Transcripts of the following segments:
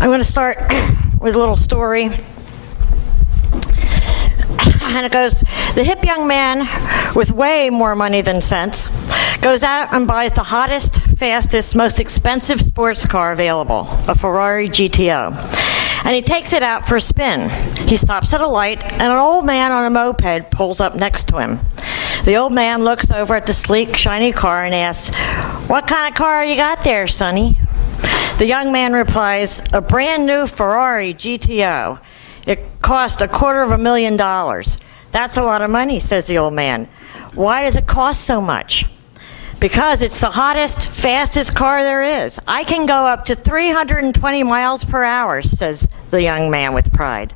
I'm going to start with a little story. And it goes, the hip young man with way more money than sense goes out and buys the hottest, fastest, most expensive sports car available, a Ferrari GTO. And he takes it out for a spin. He stops at a light, and an old man on a moped pulls up next to him. The old man looks over at the sleek, shiny car and asks, "What kind of car you got there, sonny?" The young man replies, "A brand new Ferrari GTO. It cost $250,000. That's a lot of money," says the old man. "Why does it cost so much?" "Because it's the hottest, fastest car there is. I can go up to 320 miles per hour, says the young man with pride.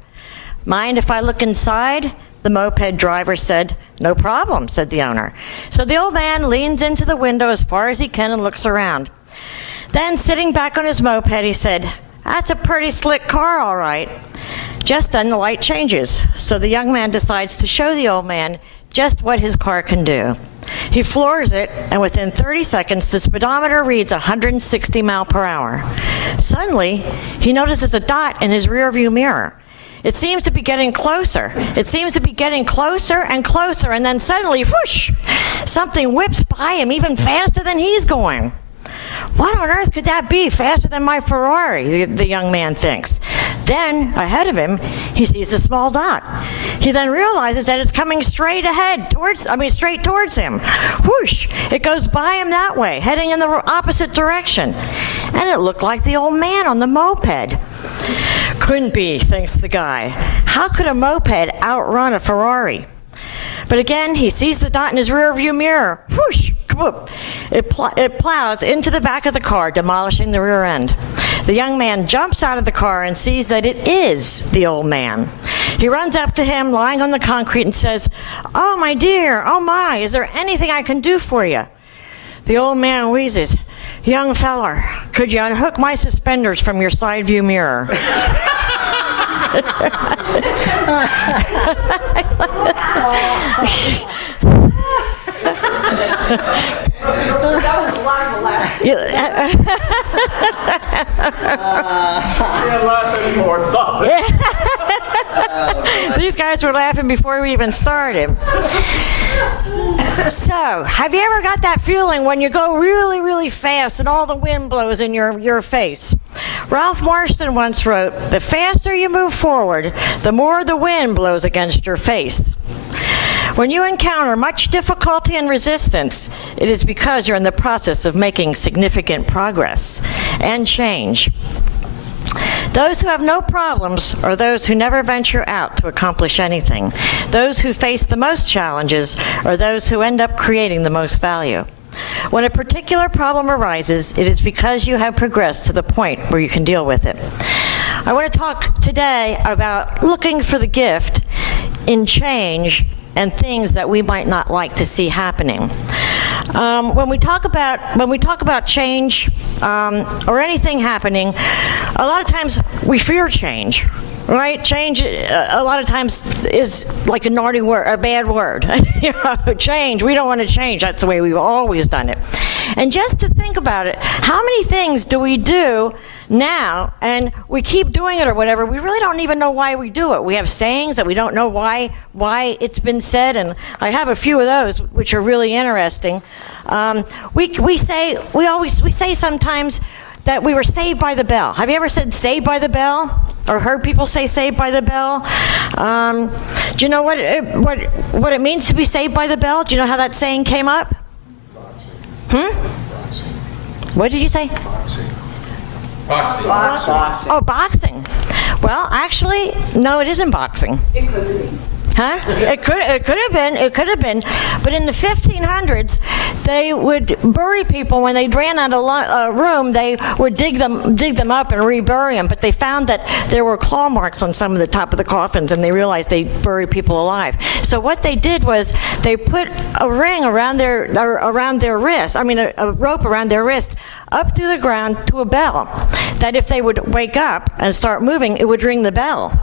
"Mind if I look inside?" the moped driver said. "No problem," said the owner. So the old man leans into the window as far as he can and looks around. Then, sitting back on his moped, he said, "That's a pretty slick car, all right." Just then the light changes, so the young man decides to show the old man just what his car can do. He floors it, and within 30 seconds, the speedometer reads 160 miles per hour. Suddenly, he notices a dot in his rearview mirror. It seems to be getting closer. It seems to be getting closer and closer, and then suddenly, whoosh, something whips by him even faster than he's going. What on earth could that be, faster than my Ferrari, the young man thinks. Then, ahead of him, he sees a small dot. He then realizes that it's coming straight towards him. Whoosh! It goes by him that way, heading in the opposite direction. And it looked like the old man on the moped. Couldn't be, thinks the guy. How could a moped outrun a Ferrari? But again, he sees the dot in his rearview mirror. Whoosh! Whoop. It plows into the back of the car, demolishing the rear end. The young man jumps out of the car and sees that it is the old man. He runs up to him, lying on the concrete, and says, "Oh, my dear, oh my, is there anything I can do for you?" The old man wheezes, "Young feller, could you unhook my suspenders from your side view mirror?" That was a lot of the last. Can't laugh anymore. Stop it. These guys were laughing before we even started. So, have you ever got that feeling when you go really, really fast and all the wind blows in your face? Ralph Marston once wrote, "The faster you move forward, the more the wind blows against your face." When you encounter much difficulty and resistance, it is because you're in the process of making significant progress and change. Those who have no problems are those who never venture out to accomplish anything. Those who face the most challenges are those who end up creating the most value. When a particular problem arises, it is because you have progressed to the point where you can deal with it. I want to talk today about looking for the gift in change and things that we might not like to see happening. When we talk about change or anything happening, a lot of times we fear change. Right? Change, a lot of times, is like a naughty word, a bad word. Change, we don't want to change. That's the way we've always done it. And just to think about it, how many things do we do now, and we keep doing it or whatever, we really don't even know why we do it. We have sayings that we don't know why it's been said, and I have a few of those, which are really interesting. We say sometimes that we were saved by the bell. Have you ever said saved by the bell? Or heard people say saved by the bell? Do you know what it means to be saved by the bell? Do you know how that saying came up? Boxing. What did you say? Boxing. Boxing. Oh, boxing. Well, actually, no, it isn't boxing. It could be. Huh? It could have been. But in the 1500s, they would bury people when they ran out of room. They would dig them up and rebury them. But they found that there were claw marks on some of the top of the coffins, and they realized they buried people alive. So what they did was they put a ring around their wrist. I mean, a rope around their wrist, up through the ground to a bell. That if they would wake up and start moving, it would ring the bell.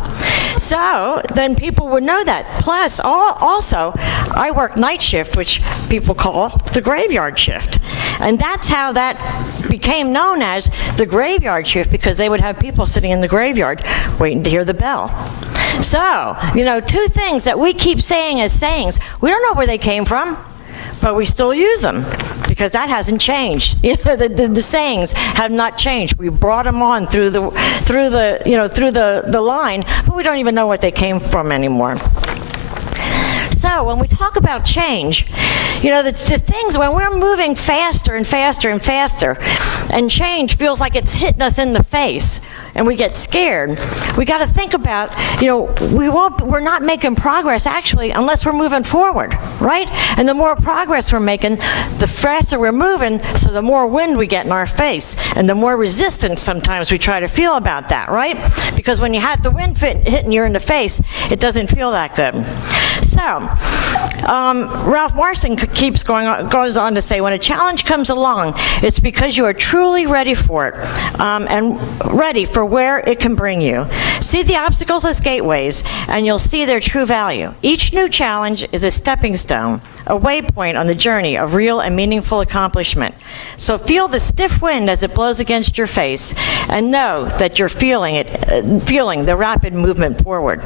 So then people would know that. Plus, also, I work night shift, which people call the graveyard shift. And that's how that became known as the graveyard shift, because they would have people sitting in the graveyard waiting to hear the bell. So, two things that we keep saying as sayings, we don't know where they came from, but we still use them because that hasn't changed. The sayings have not changed. We brought them on through the line, but we don't even know what they came from anymore. So when we talk about change, the things, when we're moving faster and faster and faster, and change feels like it's hitting us in the face, and we get scared, we got to think about, we're not making progress actually unless we're moving forward, right? And the more progress we're making, the faster we're moving, so the more wind we get in our face, and the more resistance sometimes we try to feel about that, right? Because when you have the wind hitting you in the face, it doesn't feel that good. So, Ralph Marson goes on to say, when a challenge comes along, it's because you are truly ready for it, and ready for where it can bring you. See the obstacles as gateways, and you'll see their true value. Each new challenge is a stepping stone, a waypoint on the journey of real and meaningful accomplishment. So feel the stiff wind as it blows against your face, and know that you're feeling the rapid movement forward.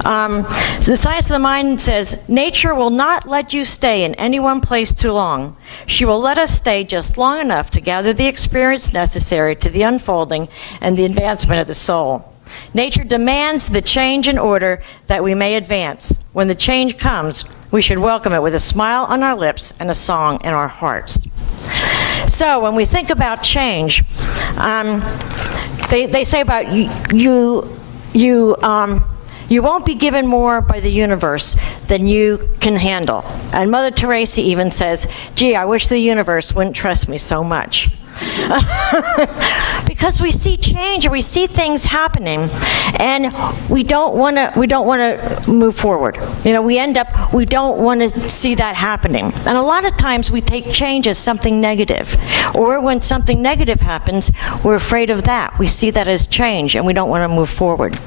The Science of the Mind says, nature will not let you stay in any one place too long. She will let us stay just long enough to gather the experience necessary to the unfolding and the advancement of the soul. Nature demands the change in order that we may advance. When the change comes, we should welcome it with a smile on our lips and a song in our hearts. So when we think about change, they say about you won't be given more by the universe than you can handle. And Mother Teresa even says, gee, I wish the universe wouldn't trust me so much. Because we see change, or we see things happening, and we don't want to move forward. We don't want to see that happening. And a lot of times we take change as something negative, or when something negative happens, we're afraid of that. We see that as change, and we don't want to move forward.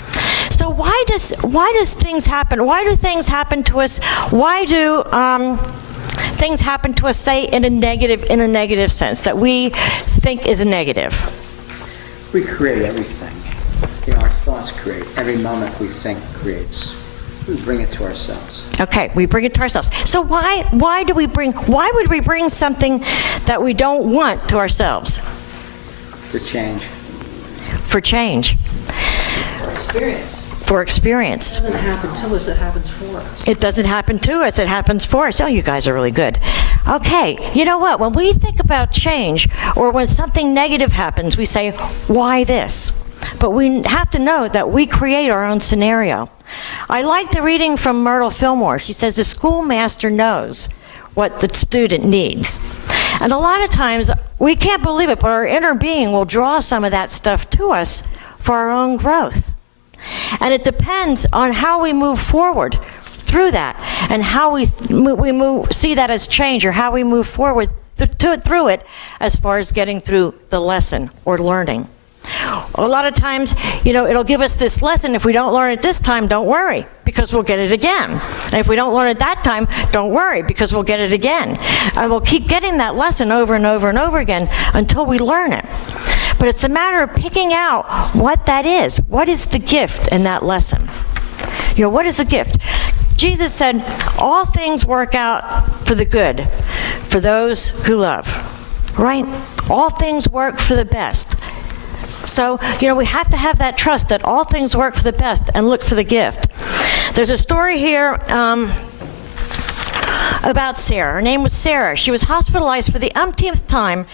So why does things happen? Why do things happen to us? Why do things happen to us, say, in a negative sense, that we think is a negative? We create everything. Our thoughts create. Every moment we think creates. We bring it to ourselves. Okay, we bring it to ourselves. So why would we bring something that we don't want to ourselves? For change. For change. Experience. For experience. It doesn't happen to us, it happens for us. It doesn't happen to us, it happens for us. Oh, you guys are really good. Okay, you know what? When we think about change, or when something negative happens, we say, why this? But we have to know that we create our own scenario. I like the reading from Myrtle Fillmore. She says, the schoolmaster knows what the student needs. And a lot of times, we can't believe it, but our inner being will draw some of that stuff to us for our own growth. And it depends on how we move forward through that, and how we see that as change, or how we move forward through it as far as getting through the lesson or learning. A lot of times, it'll give us this lesson. If we don't learn it this time, don't worry, because we'll get it again. And if we don't learn it that time, don't worry, because we'll get it again. And we'll keep getting that lesson over and over and over again until we learn it. But it's a matter of picking out what that is. What is the gift in that lesson? What is the gift? Jesus said, all things work out for the good, for those who love, right? All things work for the best. So, we have to have that trust that all things work for the best, and look for the gift. There's a story here about Sarah. Her name was Sarah. She was hospitalized for the umpteenth time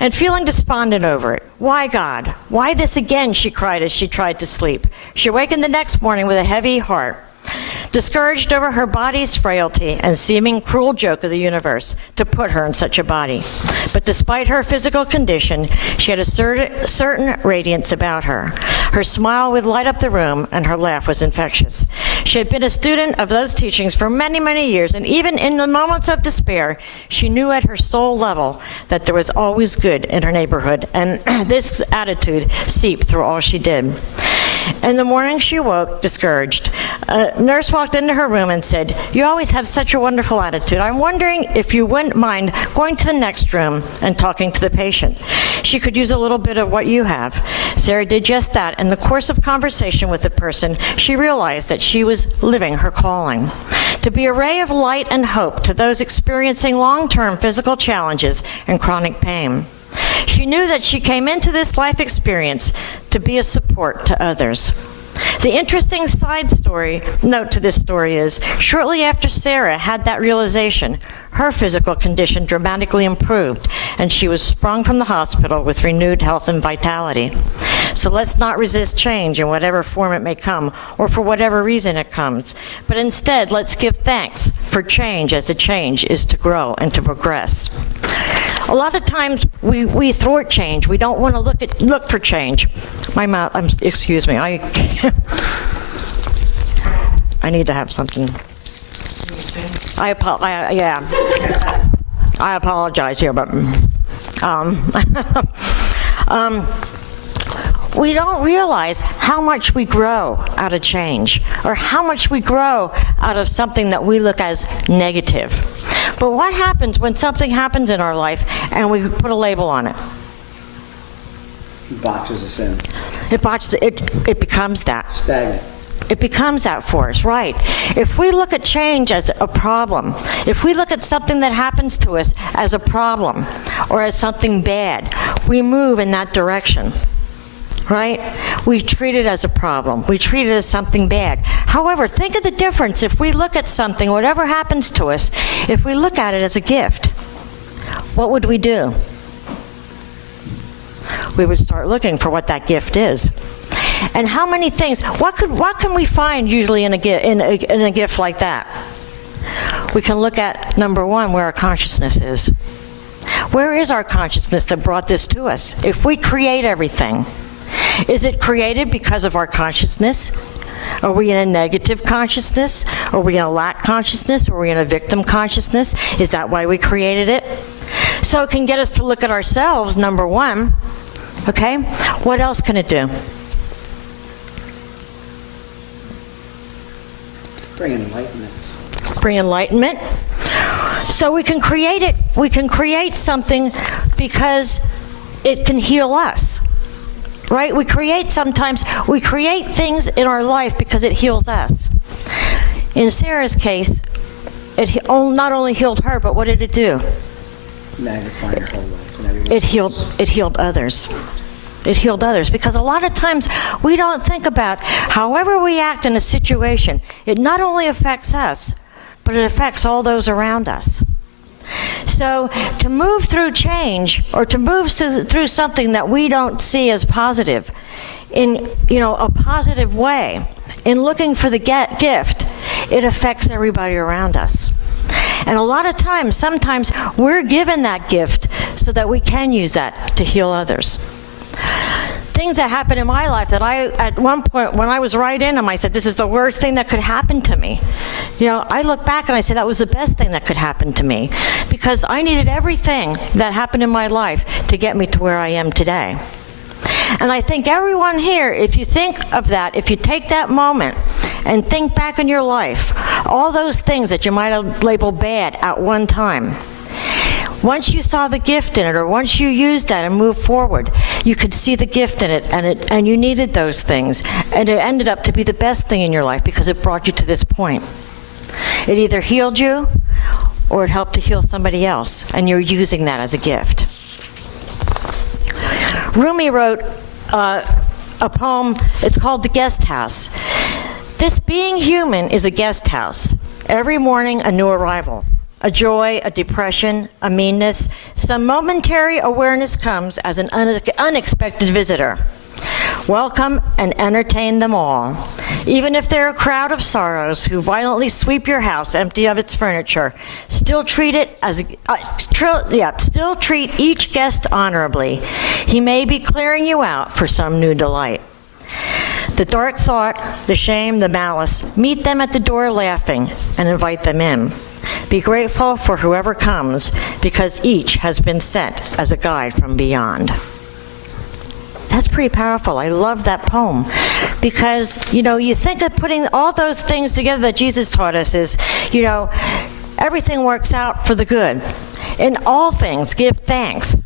and feeling despondent over it. Why, God? Why this again? She cried as she tried to sleep. She awakened the next morning with a heavy heart, discouraged over her body's frailty and seeming cruel joke of the universe to put her in such a body. But despite her physical condition, she had a certain radiance about her. Her smile would light up the room, and her laugh was infectious. She had been a student of those teachings for many, many years, and even in the moments of despair, she knew at her soul level that there was always good in her neighborhood, and this attitude seeped through all she did. In the morning, she woke discouraged. A nurse walked into her room and said, "You always have such a wonderful attitude. I'm wondering if you wouldn't mind going to the next room and talking to the patient. She could use a little bit of what you have." Sarah did just that. In the course of conversation with the person, she realized that she was living her calling. To be a ray of light and hope to those experiencing long-term physical challenges and chronic pain. She knew that she came into this life experience to be a support to others. The interesting side story note to this story is, shortly after Sarah had that realization, her physical condition dramatically improved, and she was sprung from the hospital with renewed health and vitality. So let's not resist change in whatever form it may come, or for whatever reason it comes, but instead let's give thanks for change, as a change is to grow and to progress. A lot of times we thwart change. We don't want to look for change. My mouth, excuse me, I need to have something. I apologize here, but we don't realize how much we grow out of change, or how much we grow out of something that we look as negative. But what happens when something happens in our life and we put a label on it? Boxes us in. It becomes that. Stagnant. It becomes that for us, right? If we look at change as a problem, if we look at something that happens to us as a problem or as something bad, we move in that direction. Right? We treat it as a problem. We treat it as something bad. However, think of the difference if we look at something, whatever happens to us, if we look at it as a gift. What would we do? We would start looking for what that gift is. And how many things, what can we find usually in a gift like that? We can look at, number one, where our consciousness is. Where is our consciousness that brought this to us? If we create everything, is it created because of our consciousness? Are we in a negative consciousness? Are we in a lack consciousness? Are we in a victim consciousness? Is that why we created it? So it can get us to look at ourselves, number one. Okay? What else can it do? Bring enlightenment. Bring enlightenment. So we can create it. We can create something because it can heal us. Right? We create things in our life because it heals us. In Sarah's case, it not only healed her, but what did it do? Magnify your whole life. And everything. It healed others. It healed others, because a lot of times we don't think about however we act in a situation, it not only affects us, but it affects all those around us. So to move through change, or to move through something that we don't see as positive, in a positive way, in looking for the gift, it affects everybody around us. And a lot of times, sometimes we're given that gift so that we can use that to heal others. Things that happened in my life that at one point, when I was right in them, I said, this is the worst thing that could happen to me. I look back and I say, that was the best thing that could happen to me, because I needed everything that happened in my life to get me to where I am today. And I think everyone here, if you think of that, if you take that moment and think back in your life, all those things that you might have labeled bad at one time, once you saw the gift in it, or once you used that and moved forward, you could see the gift in it, and you needed those things, and it ended up to be the best thing in your life because it brought you to this point. It either healed you, or it helped to heal somebody else, and you're using that as a gift. Rumi wrote a poem, it's called The Guest House. This being human is a guest house. Every morning a new arrival. A joy, a depression, a meanness, some momentary awareness comes as an unexpected visitor. Welcome and entertain them all. Even if they're a crowd of sorrows who violently sweep your house empty of its furniture, still treat each guest honorably. He may be clearing you out for some new delight. The dark thought, the shame, the malice, meet them at the door laughing and invite them in. Be grateful for whoever comes, because each has been sent as a guide from beyond. That's pretty powerful. I love that poem because, you think of putting all those things together that Jesus taught us is, everything works out for the good. In all things, give thanks.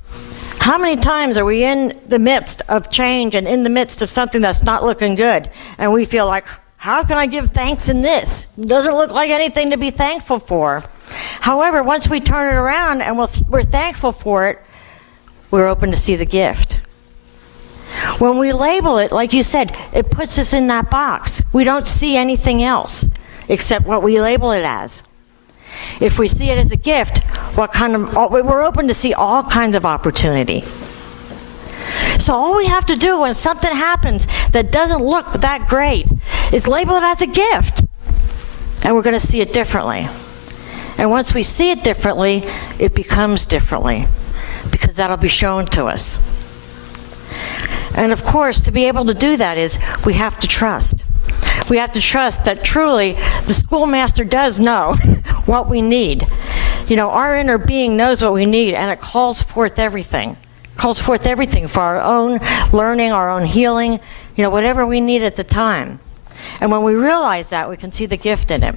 How many times are we in the midst of change and in the midst of something that's not looking good, and we feel like, how can I give thanks in this? It doesn't look like anything to be thankful for. However, once we turn it around and we're thankful for it, we're open to see the gift. When we label it, like you said, it puts us in that box. We don't see anything else except what we label it as. If we see it as a gift, we're open to see all kinds of opportunity. So all we have to do when something happens that doesn't look that great is label it as a gift. And we're going to see it differently. And once we see it differently, it becomes differently, because that'll be shown to us. And of course, to be able to do that is we have to trust. We have to trust that truly the schoolmaster does know what we need. Our inner being knows what we need, and it calls forth everything. It calls forth everything for our own learning, our own healing, whatever we need at the time. And when we realize that, we can see the gift in it.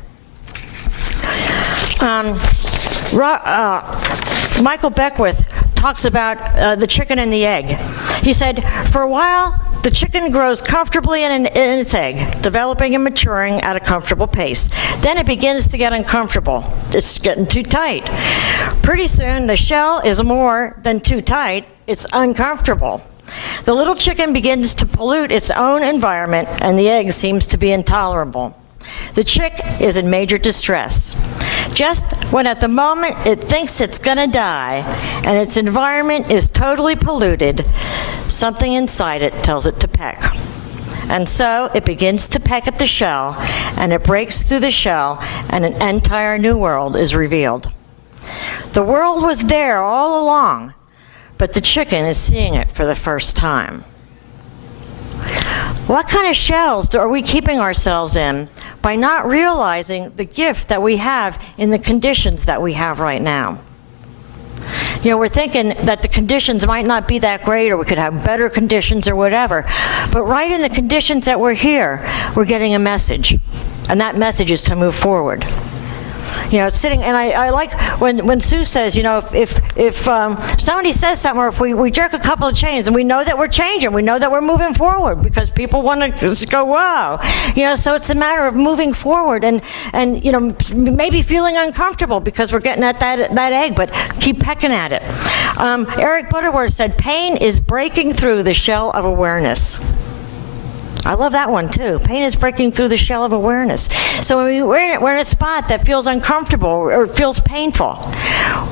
Michael Beckwith talks about the chicken and the egg. He said, for a while, the chicken grows comfortably in its egg, developing and maturing at a comfortable pace. Then it begins to get uncomfortable. It's getting too tight. Pretty soon, the shell is more than too tight, it's uncomfortable. The little chicken begins to pollute its own environment, and the egg seems to be intolerable. The chick is in major distress. Just when at the moment it thinks it's gonna die and its environment is totally polluted, something inside it tells it to peck. And so it begins to peck at the shell, and it breaks through the shell, and an entire new world is revealed. The world was there all along, but the chicken is seeing it for the first time. What kind of shells are we keeping ourselves in by not realizing the gift that we have in the conditions that we have right now? We're thinking that the conditions might not be that great, or we could have better conditions or whatever. But right in the conditions that we're here, we're getting a message. And that message is to move forward. It's sitting, and I like when Sue says, if somebody says something, or if we jerk a couple of chains, and we know that we're changing, we know that we're moving forward, because people want to just go, wow. So it's a matter of moving forward and maybe feeling uncomfortable because we're getting at that egg, but keep pecking at it. Eric Butterworth said, pain is breaking through the shell of awareness. I love that one too. Pain is breaking through the shell of awareness. So when we're in a spot that feels uncomfortable or feels painful,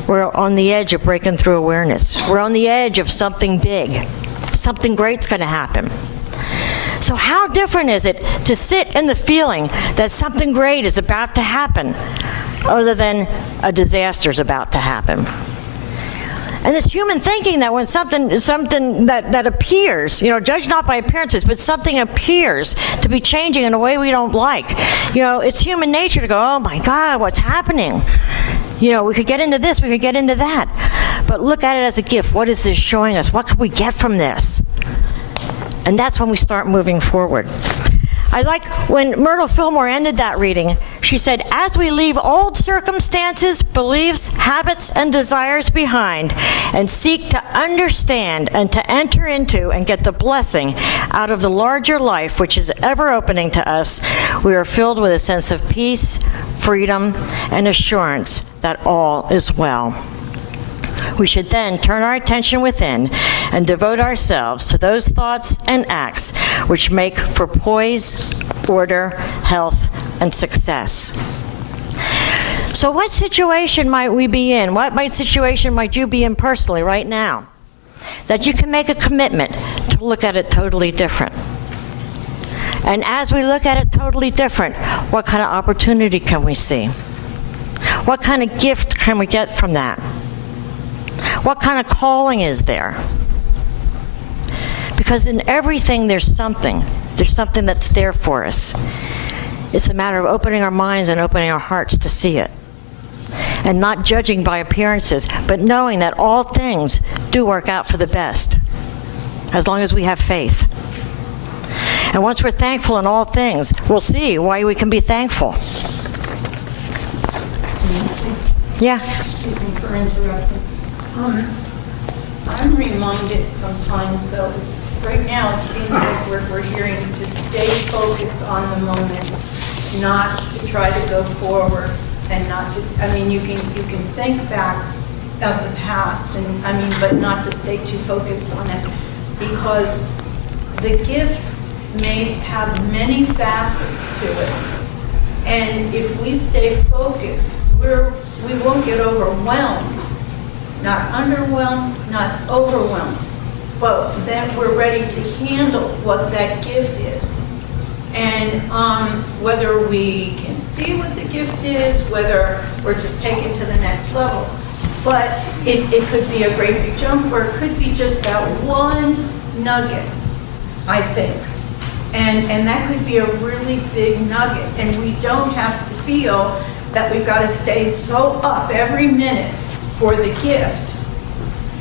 we're on the edge of breaking through awareness. We're on the edge of something big. Something great's going to happen. So how different is it to sit in the feeling that something great is about to happen, other than a disaster's about to happen? And this human thinking that when something that appears, judge not by appearances, but something appears to be changing in a way we don't like, it's human nature to go, oh my God, what's happening? We could get into this, we could get into that. But look at it as a gift. What is this showing us? What can we get from this? And that's when we start moving forward. I like when Myrtle Fillmore ended that reading. She said, as we leave old circumstances, beliefs, habits, and desires behind, and seek to understand and to enter into and get the blessing out of the larger life which is ever opening to us, we are filled with a sense of peace, freedom, and assurance that all is well. We should then turn our attention within and devote ourselves to those thoughts and acts which make for poise, order, health, and success. So what situation might we be in? What situation might you be in personally right now that you can make a commitment to look at it totally different? And as we look at it totally different, what kind of opportunity can we see? What kind of gift can we get from that? What kind of calling is there? Because in everything there's something that's there for us. It's a matter of opening our minds and opening our hearts to see it. And not judging by appearances, but knowing that all things do work out for the best. as long as we have faith. And once we're thankful in all things, we'll see why we can be thankful. Yeah. Excuse me for interrupting. I'm reminded sometimes, though, right now it seems like we're hearing to stay focused on the moment, not to try to go forward and not to, I mean, you can think back of the past and, I mean, but not to stay too focused on it, because the gift may have many facets to it. And if we stay focused, we won't get overwhelmed. Not underwhelmed, not overwhelmed, but then we're ready to handle what that gift is. And whether we can see what the gift is, whether we're just taken to the next level. But it could be a great big jump, or it could be just that one nugget, I think. And that could be a really big nugget. And we don't have to feel that we've got to stay so up every minute for the gift.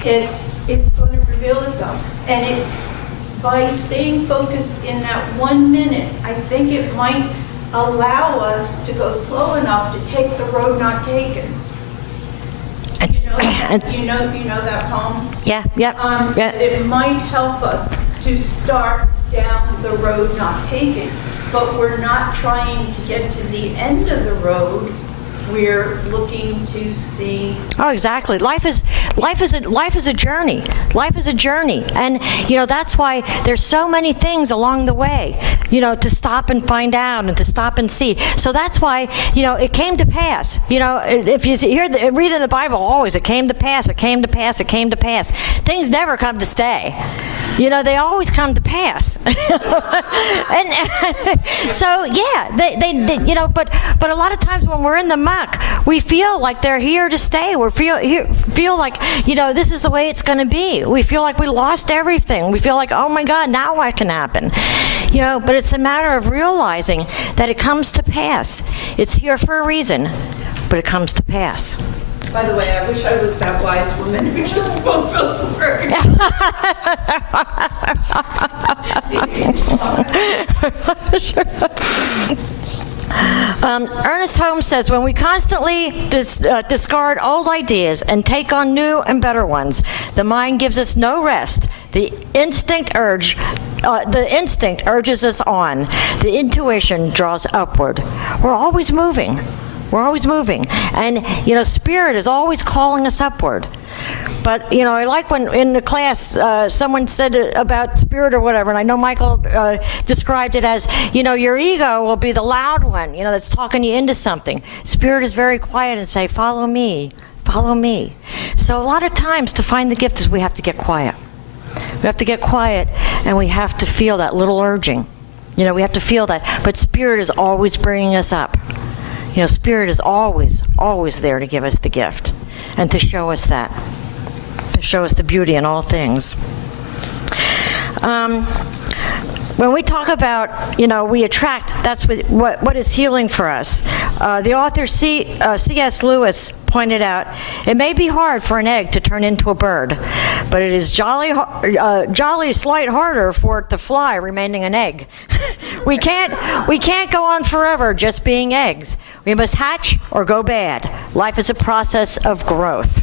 It's going to reveal itself. And by staying focused in that 1 minute, I think it might allow us to go slow enough to take the road not taken. You know that poem? Yeah, yeah. It might help us to start down the road not taken, but we're not trying to get to the end of the road. We're looking to see. Oh, exactly. Life is a journey. Life is a journey, and that's why there's so many things along the way. To stop and find out, and to stop and see. So that's why it came to pass. If you read in the Bible, always it came to pass. It came to pass. It came to pass. Things never come to stay. They always come to pass. and so yeah, they but a lot of times when we're in the muck, we feel like they're here to stay. We feel like, this is the way it's going to be. We feel like we lost everything. We feel like, oh my God, now what can happen? But it's a matter of realizing that it comes to pass. It's here for a reason, but it comes to pass. By the way, I wish I was that wise woman who just spoke those words. Ernest Holmes says, when we constantly discard old ideas and take on new and better ones, the mind gives us no rest. The instinct urges us on. The intuition draws upward. We're always moving. We're always moving. And, Spirit is always calling us upward. But, I like when in the class someone said about spirit or whatever, and I know Michael described it as, your ego will be the loud one, that's talking you into something. Spirit is very quiet and say, follow me, follow me. So a lot of times to find the gift is we have to get quiet. We have to get quiet, and we have to feel that little urging. We have to feel that. But Spirit is always bringing us up. Spirit is always, always there to give us the gift and to show us that, to show us the beauty in all things. When we talk about, we attract, that's what is healing for us. The author C.S. Lewis pointed out, it may be hard for an egg to turn into a bird, but it is jolly slight harder for it to fly remaining an egg. We can't go on forever just being eggs. We must hatch or go bad. Life is a process of growth.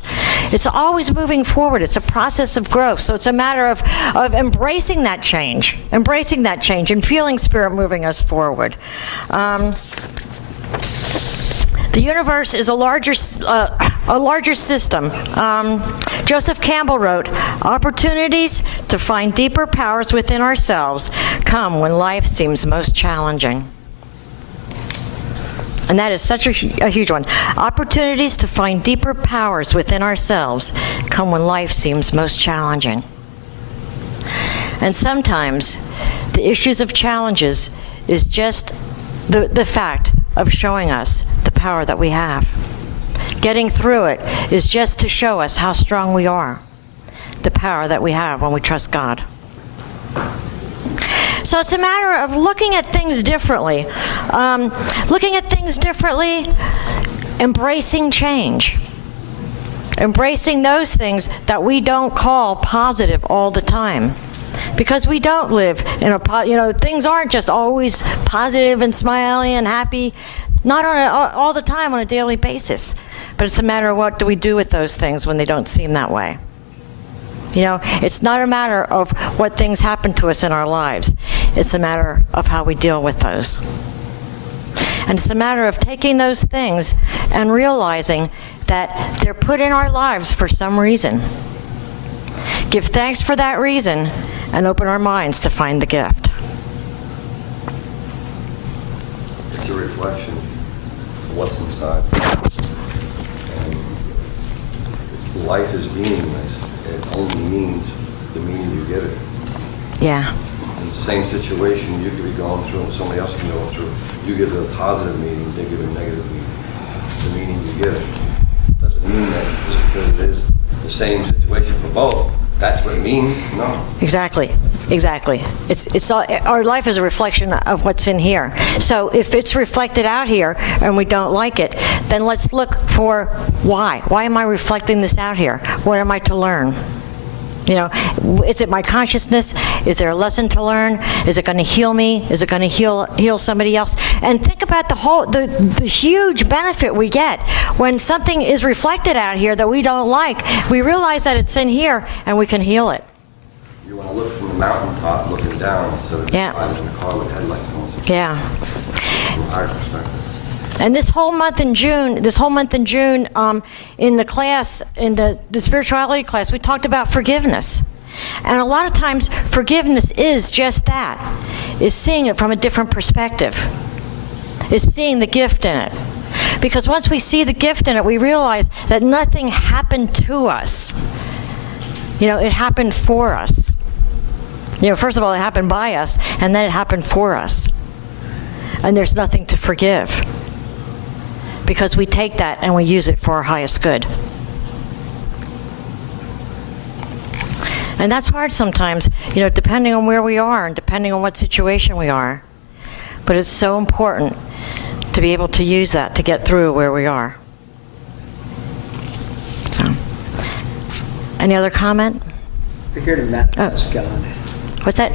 It's always moving forward. It's a process of growth. So it's a matter of embracing that change and feeling Spirit moving us forward. The universe is a larger system. Joseph Campbell wrote, opportunities to find deeper powers within ourselves come when life seems most challenging. And that is such a huge one. Opportunities to find deeper powers within ourselves come when life seems most challenging. And sometimes the issues of challenges is just the fact of showing us the power that we have. Getting through it is just to show us how strong we are, the power that we have when we trust God. So it's a matter of looking at things differently. Embracing change. Embracing those things that we don't call positive all the time. Because we don't live in things aren't just always positive and smiley and happy, not all the time on a daily basis. But it's a matter of what do we do with those things when they don't seem that way. It's not a matter of what things happen to us in our lives. It's a matter of how we deal with those. And it's a matter of taking those things and realizing that they're put in our lives for some reason. Give thanks for that reason and open our minds to find the gift. It's a reflection of what's inside. And life is meaningless. It only means the meaning you give it. Yeah. In the same situation you could be going through and somebody else can go through. You give it a positive meaning, they give it a negative meaning. The meaning you give it doesn't mean that just because it is the same situation for both, that's what it means. No. Exactly. It's all, our life is a reflection of what's in here. So if it's reflected out here and we don't like it, then let's look for why. Why am I reflecting this out here? What am I to learn? Is it my consciousness? Is there a lesson to learn? Is it going to heal me? Is it going to heal somebody else? And think about the huge benefit we get when something is reflected out here that we don't like. We realize that it's in here and we can heal it. You want to look from the mountaintop looking down instead of driving in the car with headlights on. Yeah. From a higher perspective. And this whole month in June, in the class, in the spirituality class, we talked about forgiveness. And a lot of times, forgiveness is just that, is seeing it from a different perspective, is seeing the gift in it. Because once we see the gift in it, we realize that nothing happened to us. It happened for us. First of all, it happened by us, and then it happened for us. And there's nothing to forgive. Because we take that and we use it for our highest good. And that's hard sometimes, depending on where we are and depending on what situation we are. But it's so important to be able to use that to get through where we are. So, any other comment? We're here to manifest God. What's that?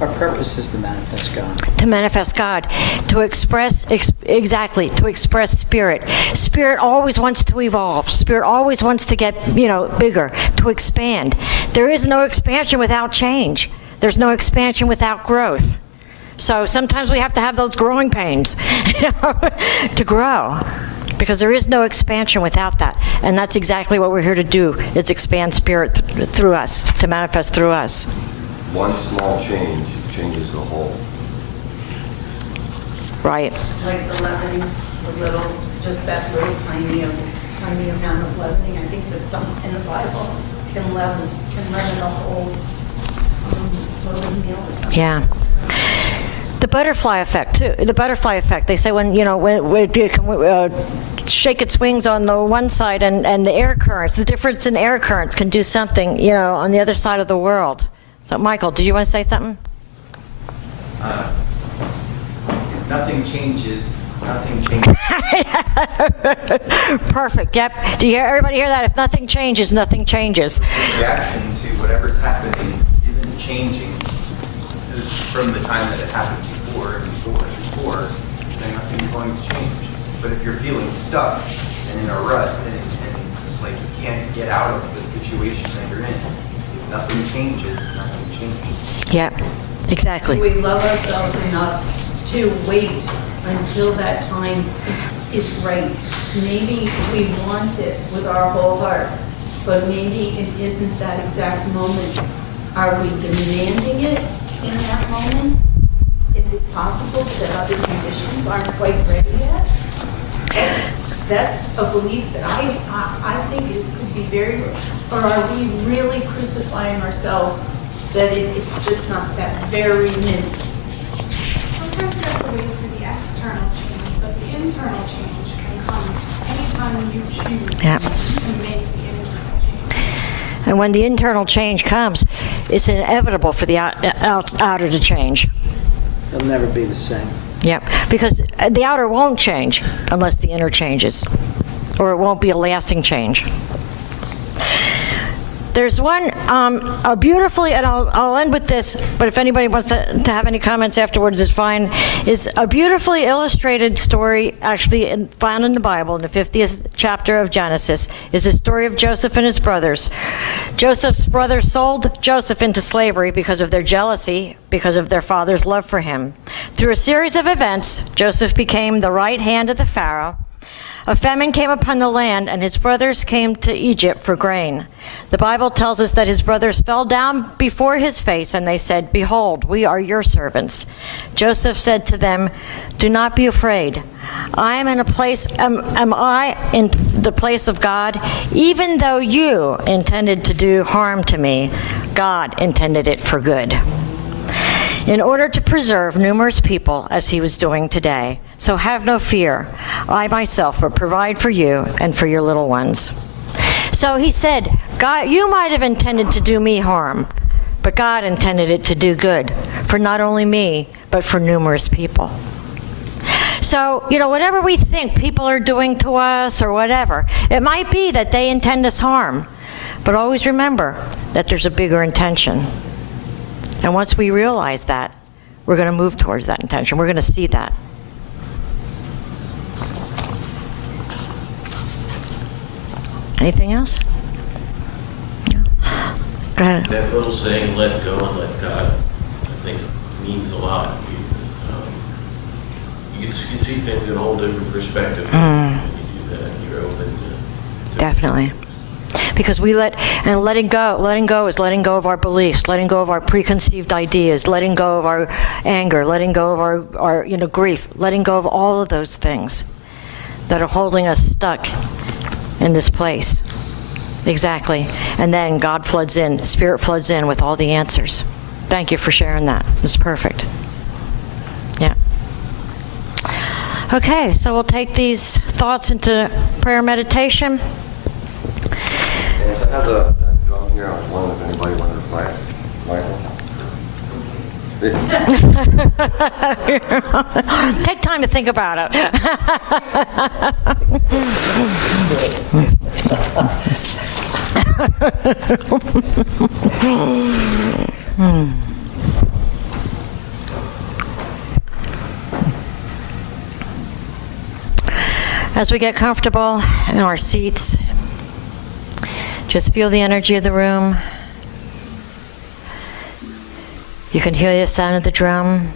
Our purpose is to manifest God. To manifest God, to express, to express spirit. Spirit always wants to evolve. Spirit always wants to get, bigger, to expand. There is no expansion without change. There's no expansion without growth. So sometimes we have to have those growing pains to grow, because there is no expansion without that. And that's exactly what we're here to do, is expand spirit through us, to manifest through us. One small change changes the whole. Right. Like the leavening, just that little tiny amount of leavening. I think that some in the Bible can leaven a whole little meal or something. Yeah. The butterfly effect, too. The butterfly effect. They say when it can shake its wings on the one side and the air currents, the difference in air currents can do something, on the other side of the world. So, Michael, do you want to say something? If nothing changes, nothing changes. Perfect. Yep. Do you everybody hear that? If nothing changes, nothing changes. Reaction to whatever's happening isn't changing from the time that it happened before, then nothing's going to change. But if you're feeling stuck and in a rut and like you can't get out of the situation that you're in, if nothing changes, nothing changes. Yep. Exactly. We love ourselves enough to wait until that time is right. Maybe we want it with our whole heart, but maybe it isn't that exact moment. Are we demanding it in that moment? Is it possible that other conditions aren't quite ready yet? That's a belief that I think it could be very, or are we really crucifying ourselves that it's just not that very minute? Sometimes you have to wait for the external change, but the internal change can come anytime you choose Yep. to make the internal change. And when the internal change comes, it's inevitable for the outer to change. It'll never be the same. Yep, because the outer won't change unless the inner changes, or it won't be a lasting change. There's one, a beautifully, and I'll end with this, but if anybody wants to have any comments afterwards, is fine, is a beautifully illustrated story, actually found in the Bible, in the 50th chapter of Genesis, is the story of Joseph and his brothers. Joseph's brothers sold Joseph into slavery because of their jealousy, because of their father's love for him. Through a series of events, Joseph became the right hand of the Pharaoh. A famine came upon the land, and his brothers came to Egypt for grain. The Bible tells us that his brothers fell down before his face, and they said, "Behold, we are your servants." Joseph said to them, "Do not be afraid. I am in a place, am I in the place of God? Even though you intended to do harm to me, God intended it for good, in order to preserve numerous people as he was doing today. So have no fear. I myself will provide for you and for your little ones." So he said, God, you might have intended to do me harm, but God intended it to do good for not only me, but for numerous people. So, whatever we think people are doing to us or whatever, it might be that they intend us harm, but always remember that there's a bigger intention. And once we realize that, we're going to move towards that intention. We're going to see that. Anything else? Yeah. Go ahead. That little saying, "Let go and let God," I think means a lot. You see things in a whole different perspective when you do that. You're open to Definitely. Because letting go is letting go of our beliefs, letting go of our preconceived ideas, letting go of our anger, letting go of our grief, letting go of all of those things that are holding us stuck in this place. Exactly. And then God floods in, Spirit floods in with all the answers. Thank you for sharing that. It's perfect. Yeah. Okay, so we'll take these thoughts into prayer meditation. Yes, I have the drum here. I was wondering if anybody wanted to play it. Michael? Take time to think about it. As we get comfortable in our seats, just feel the energy of the room. You can hear the sound of the drum,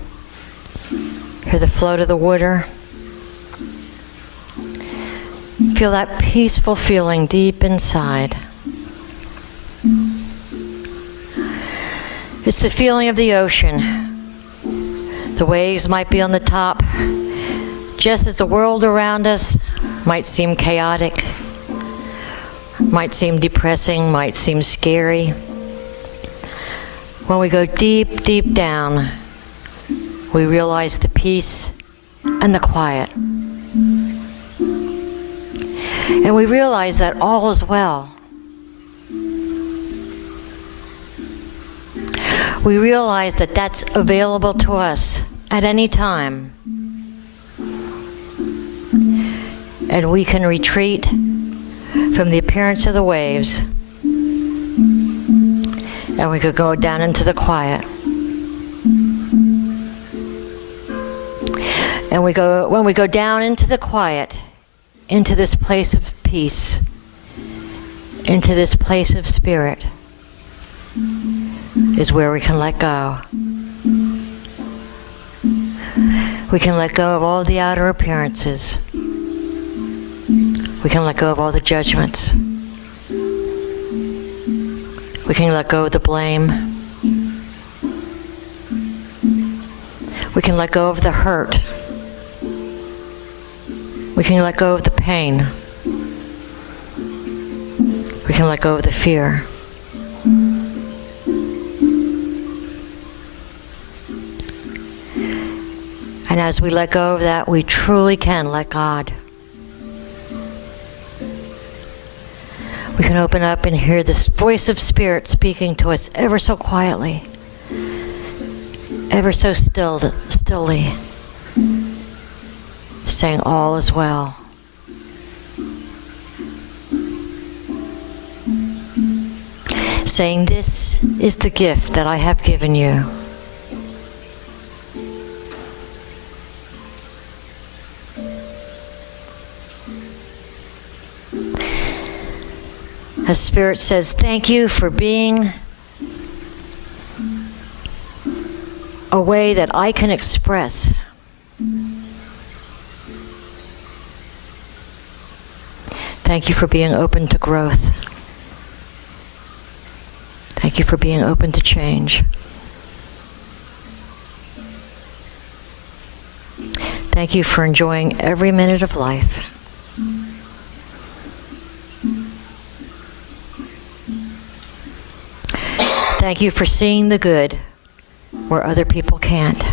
hear the float of the water. Feel that peaceful feeling deep inside. It's the feeling of the ocean. The waves might be on the top, just as the world around us might seem chaotic, might seem depressing, might seem scary. When we go deep, deep down, we realize the peace and the quiet. And we realize that all is well. We realize that that's available to us at any time. And we can retreat from the appearance of the waves, and we could go down into the quiet. And when we go down into the quiet, into this place of peace, into this place of spirit, is where we can let go. We can let go of all the outer appearances. We can let go of all the judgments. We can let go of the blame. We can let go of the hurt. We can let go of the pain. We can let go of the fear. And as we let go of that, we truly can let God. We can open up and hear this voice of Spirit speaking to us ever so quietly, ever so stilly, saying all is well. saying, "This is the gift that I have given you." As Spirit says, thank you for being a way that I can express thank you for being open to growth. Thank you for being open to change. Thank you for enjoying every minute of life. Thank you for seeing the good where other people can't.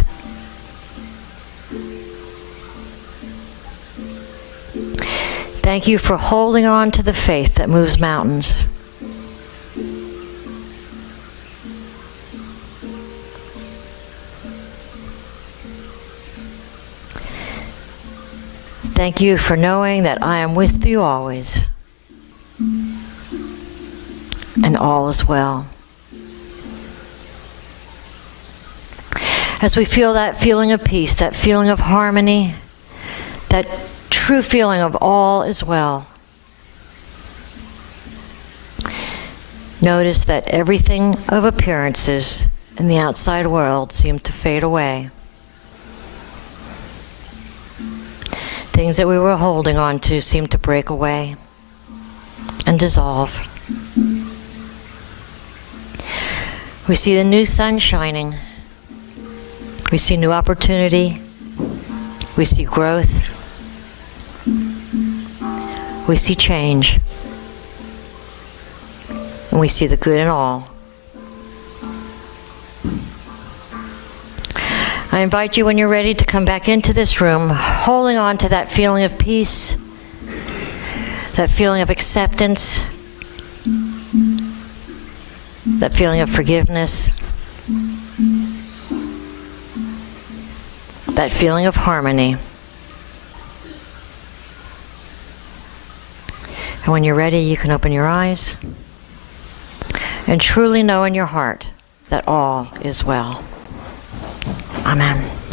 Thank you for holding on to the faith that moves mountains. Thank you for knowing that I am with you always, and all is well. As we feel that feeling of peace, that feeling of harmony, that true feeling of all is well, notice that everything of appearances in the outside world seem to fade away. Things that we were holding on to seem to break away and dissolve. We see the new sun shining. We see new opportunity. We see growth. We see change. And we see the good in all. I invite you, when you're ready, to come back into this room, holding on to that feeling of peace, that feeling of acceptance, that feeling of forgiveness, that feeling of harmony. And when you're ready, you can open your eyes and truly know in your heart that all is well. Amen.